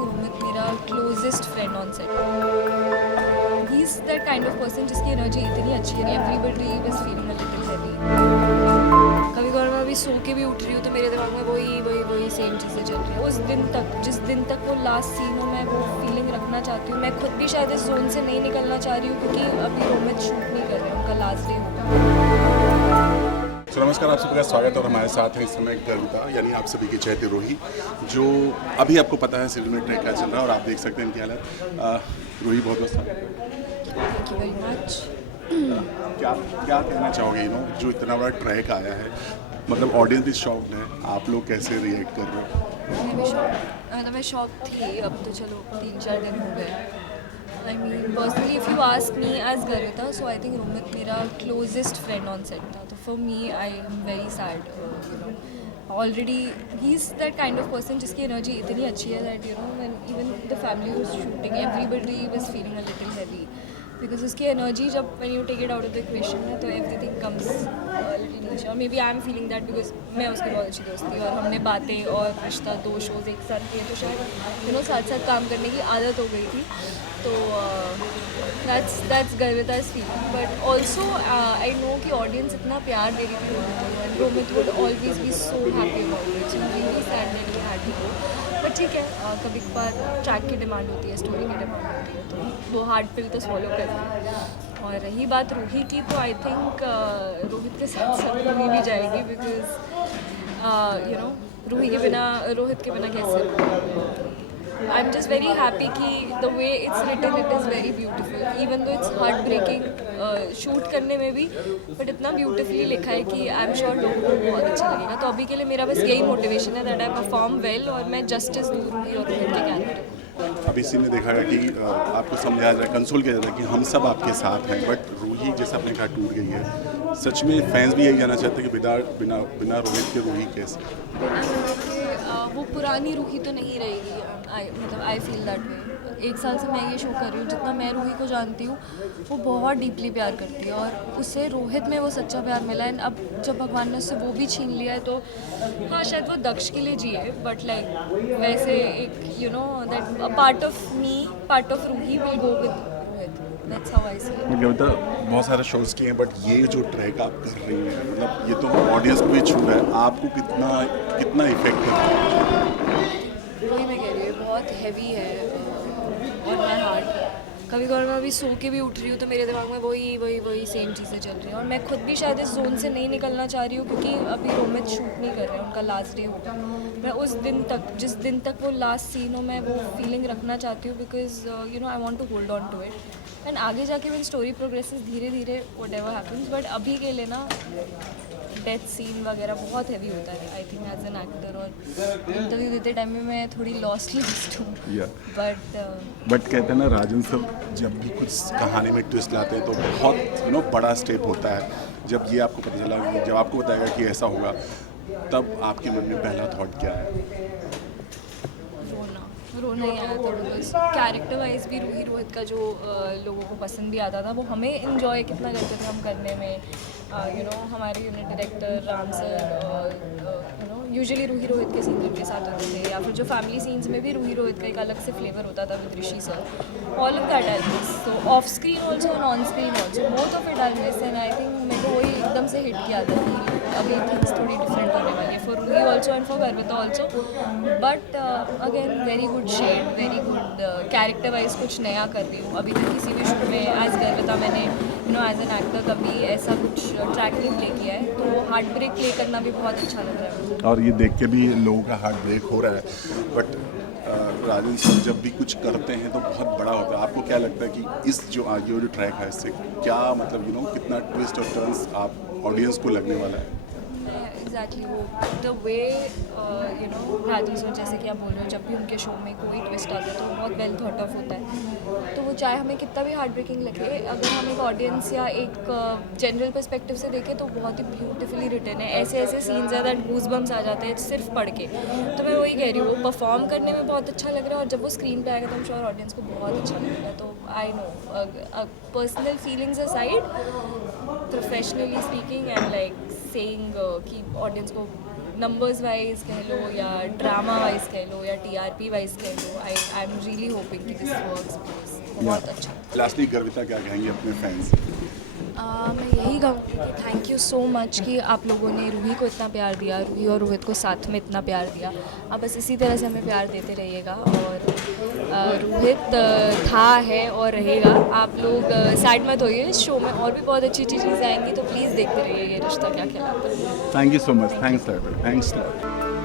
कि रोमित मेरा closest friend on set. He is that kind of person जिसकी energy इतनी अच्छी है, everybody was feeling a little heavy. कभी कभार मैं अभी सो के भी उठ रही हूँ तो मेरे दिमाग में वही सेम चीज़ें चल रही है। उस दिन तक, जिस दिन तक वो लास्ट सीन हो, मैं वो फीलिंग रखना चाहती हूँ। मैं खुद भी शायद इस जोन से नहीं निकलना चाह रही हूँ क्योंकि अभी रोमित शूट नहीं कर रहे, उनका लास्ट डे होगा। नमस्कार, आप सभी का स्वागत है और हमारे साथ हैं इस समय गर्विता यानी आप सभी के चहते रूही, जो अभी आपको पता है सिविल में ट्रैक का चल रहा है और आप देख सकते हैं इनकी हालत। रूही, बहुत बहुत स्वागत। Thank you very much. क्या क्या कहना चाहोगे जो इतना बड़ा ट्रैक आया है, मतलब ऑडियंस भी शॉक्ड है, आप लोग कैसे रिएक्ट कर रहे हो? मैं शॉक थी, अब तो चलो 3-4 दिन हो गए। I mean personally if you ask me as Garvita, so I think Romit मेरा क्लोजेस्ट फ्रेंड ऑन सेट था। तो for me I am very sad. Already he is that kind of person जिसकी एनर्जी इतनी अच्छी है that when even the family was shooting, everybody was feeling a little heavy because उसकी energy जब when you take it out of the equation है तो everything comes little नीचे। और maybe I am feeling that because मैं उसकी बहुत अच्छी दोस्त थी और हमने बातें और रिश्ता 2 शोज़ एक साथ किए, तो शायद साथ साथ काम करने की आदत हो गई थी। तो that's Garvita's feeling, but also I know कि ऑडियंस इतना प्यार दे रही थी and Romit would always be so happy about it. So really sad that he had to go, but ठीक है, कभी कभार ट्रैक की डिमांड होती है, स्टोरी की डिमांड होती है, तो वो हार्ड पिल तो स्वॉलो करती है। और रही बात रूही की, तो आई थिंक रोहित के साथ साथ रूही भी जाएगी बिकॉज रूही के बिना, रोहित के बिना कैसे। I am just very happy कि the way it's written it is very beautiful, even though it's heart breaking shoot करने में भी, बट इतना ब्यूटिफुली लिखा है कि आई एम श्योर लोगों को बहुत अच्छा लगेगा। तो अभी के लिए मेरा बस यही मोटिवेशन है दैट आई परफॉर्म वेल और मैं जस्टिस दूँ रूही और रोहित के कैरेक्टर को। अभी सीन में देखा गया कि आपको समझाया जा रहा है, कंसोल किया जा रहा है कि हम सब आपके साथ हैं, बट रूही जैसे आपने कहा टूट गई है। सच में फैंस भी यही कहना चाहते हैं कि बिना रोहित के रूही कैसे? वो पुरानी रूही तो नहीं रहेगी। I feel that way. 1 साल से मैं ये शो कर रही हूँ, जितना मैं रूही को जानती हूँ वो बहुत डीपली प्यार करती है और उसे रोहित में वो सच्चा प्यार मिला है। अब जब भगवान ने उससे वो भी छीन लिया है तो हाँ, शायद वो दक्ष के लिए जिए, बट लाइक वैसे एक that a part of me, part of Roohi will go with Rohit. That's how I see it. मतलब बहुत सारे शोज़ किए हैं, बट ये जो ट्रैक आप कर रही हैं, मतलब ये तो ऑडियंस को भी छू रहा है, आपको कितना इफेक्ट करता है? वही मैं कह रही हूँ, बहुत हैवी है और माई हार्ट। कभी कभार मैं अभी सो के भी उठ रही हूँ तो मेरे दिमाग में वही सेम चीज़ें चल रही हैं। और मैं खुद भी शायद इस जोन से नहीं निकलना चाह रही हूँ क्योंकि अभी रोमित शूट नहीं कर रहे, उनका लास्ट डे होगा। मैं उस दिन तक, जिस दिन तक वो लास्ट सीन हो, मैं वो फीलिंग रखना चाहती हूँ because I want to hold on to it and आगे जाके when स्टोरी प्रोग्रेसेस धीरे धीरे वट एवर हैपन्स, बट अभी के लिए ना डेथ सीन वगैरह बहुत हैवी होता है I think as an actor. और इंटरव्यू देते टाइम में मैं थोड़ी लॉस्ट हूँ, बट कहते हैं ना, राजन सर जब भी कुछ कहानी में ट्विस्ट लाते हैं तो बहुत बड़ा स्टेप होता है। जब ये आपको पता चला, जब आपको बताएगा कि ऐसा होगा, तब आपके मन में पहला थॉट क्या है? रोना ही आया था बिकॉज कैरेक्टर वाइज भी रूही रोहित का जो लोगों को पसंद भी आता था, वो हमें इन्जॉय कितना करते थे हम करने में। हमारे unit director Ram sir usually Roohi Rohit के सीन जिनके साथ होते थे, या फिर जो फैमिली सीन्स में भी रूही रोहित का एक अलग से फ्लेवर होता था with Rishi sir, all of that I miss. So of screen also and on screen also, both of it I miss. And I think मेरे को वही एकदम से हिट किया था कि अभी थिंग्स थोड़ी डिफरेंट होने वाली है for Roohi also and for Garvita also. But again very good shade, very good character wise कुछ नया कर रही हूँ। अभी तक किसी भी शो में एज गर्विता मैंने एज एन एक्टर कभी ऐसा कुछ ट्रैक नहीं प्ले किया है, तो वो हार्ट ब्रेक प्ले करना भी बहुत अच्छा लग रहा है मुझे। और ये देख के भी लोगों का हार्ट ब्रेक हो रहा है, बट राजन सर जब भी कुछ करते हैं तो बहुत बड़ा होता है। आपको क्या लगता है कि इस जो आगे जो ट्रैक है, इससे क्या मतलब कितना ट्विस्ट और टर्न्स आप ऑडियंस को लगने वाला है? एग्जैक्टली वो द वे राजन सर, जैसे कि आप बोल रहे हो, जब भी उनके शो में कोई ट्विस्ट आता है तो वो बहुत वेल थॉट ऑफ होता है। तो वो चाहे हमें कितना भी हार्ट ब्रेकिंग लगे, अगर हम एक ऑडियंस या एक जनरल पर्सपेक्टिव से देखें तो बहुत ही ब्यूटीफुली रिटन है। ऐसे सीन्स है दैट गूज बम्स आ जाते हैं सिर्फ पढ़ के। तो मैं वही कह रही हूँ, वो परफॉर्म करने में बहुत अच्छा लग रहा है और जब वो स्क्रीन पे आएगा तो हम श्योर ऑडियंस को बहुत अच्छा लगेगा। तो I know, personal feelings aside, professionally speaking and like saying कि ऑडियंस को नंबर्स वाइज कह लो या ड्रामा वाइज कह लो या TRP वाइज कह लो, आई एम रियली होपिंग कि दिस वर्क्स बहुत अच्छा। लास्टली गर्विता क्या कहेंगे अपने फैंस? मैं यही कहूँगी कि थैंक यू सो मच कि आप लोगों ने रूही को इतना प्यार दिया, रूही और रोहित को साथ में इतना प्यार दिया। आप बस इसी तरह से हमें प्यार देते रहिएगा। और रोहित था, है और रहेगा। आप लोग सैड मत होइए, इस शो में और भी बहुत अच्छी अच्छी चीज़ें आएंगी, तो प्लीज़ देखते रहिए ये रिश्ता क्या कहलाता है। Thank you so much, thanks lot.